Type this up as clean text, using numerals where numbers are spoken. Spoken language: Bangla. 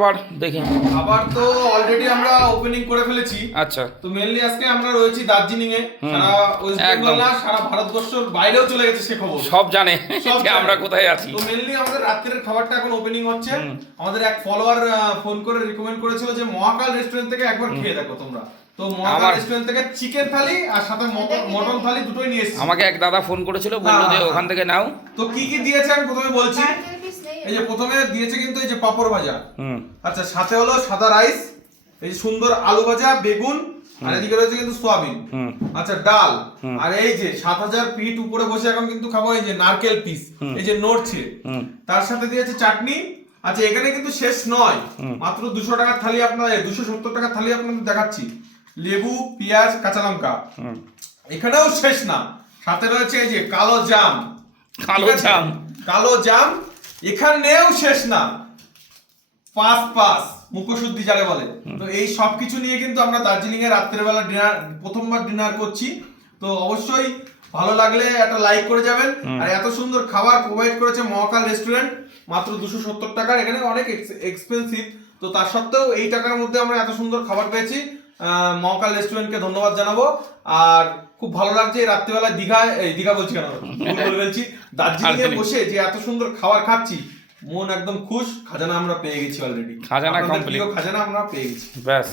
আবার দেখি। আবার তো অলরেডি আমরা ওপেনিং করে ফেলেছি। আচ্ছা, তো মেনলি আজকে আমরা রয়েছি দার্জিলিং এ, সারা ওয়েস্ট একদম। বেঙ্গল না সারা ভারতবর্ষের বাইরেও চলে গেছে সে খবর। সব জানে সব যে আমরা জানে। কোথায় আছি। তো মেনলি আমাদের রাত্রের খাবারটা এখন ওপেনিং হচ্ছে। আমাদের এক ফলোয়ার ফোন করে রিকমেন্ড করেছিল যে মহাকাল রেস্টুরেন্ট থেকে একবার খেয়ে দেখো তোমরা। তো মহাকাল রেস্টুরেন্ট থেকে চিকেন থালি আর সাথে মটন থালি দুটোই নিয়ে এসেছি। আমাকে এক দাদা ফোন করেছিল, বললো যে ওখান থেকে নাও। তো কি কি দিয়েছে আমি প্রথমে বলছি। এই যে প্রথমে দিয়েছে কিন্তু এই যে পাপড় ভাজা, আচ্ছা সাথে হলো সাদা রাইস, এই যে সুন্দর আলু ভাজা, বেগুন, আর এদিকে রয়েছে কিন্তু সোয়াবিন, আচ্ছা ডাল, আর এই যে 7000 ফিট উপরে বসে এখন কিন্তু খাবো এই যে নারকেল পিস, এই যে নড়ছে, তার সাথে দিয়েছে চাটনি। আচ্ছা এখানে কিন্তু শেষ নয়, মাত্র 200 টাকার থালি আপনাদের 270 টাকার থালি আপনাদের দেখাচ্ছি। লেবু, পেঁয়াজ, কাঁচা লঙ্কা, এখানেও শেষ না, সাথে রয়েছে এই যে কালো জাম, কালো জাম, এখানেও শেষ না, পাঁচ পাঁচ মুখশুদ্ধি যারে বলে। তো এই সব কিছু নিয়ে কিন্তু আমরা দার্জিলিং এ রাত্রেবেলা প্রথমবার ডিনার করছি। তো অবশ্যই ভালো লাগলে একটা লাইক করে যাবেন। আর এত সুন্দর খাবার প্রোভাইড করেছে মহাকাল রেস্টুরেন্ট, মাত্র 270 টাকার। এখানে অনেক এক্সপেন্সিভ, তো তার সত্ত্বেও এই টাকার মধ্যে আমরা এত সুন্দর খাবার পেয়েছি। মহাকাল রেস্টুরেন্টকে ধন্যবাদ জানাবো। আর খুব ভালো লাগছে রাত্রিবেলা দীঘা বলছি কেন, বলছি দার্জিলিং এ বসে যে এত সুন্দর খাবার খাচ্ছি, মন একদম খুশ। খাজানা আমরা পেয়ে গেছি অলরেডি, খাজানা কমপ্লিট, খাজানা আমরা পেয়ে গেছি। ব্যাস।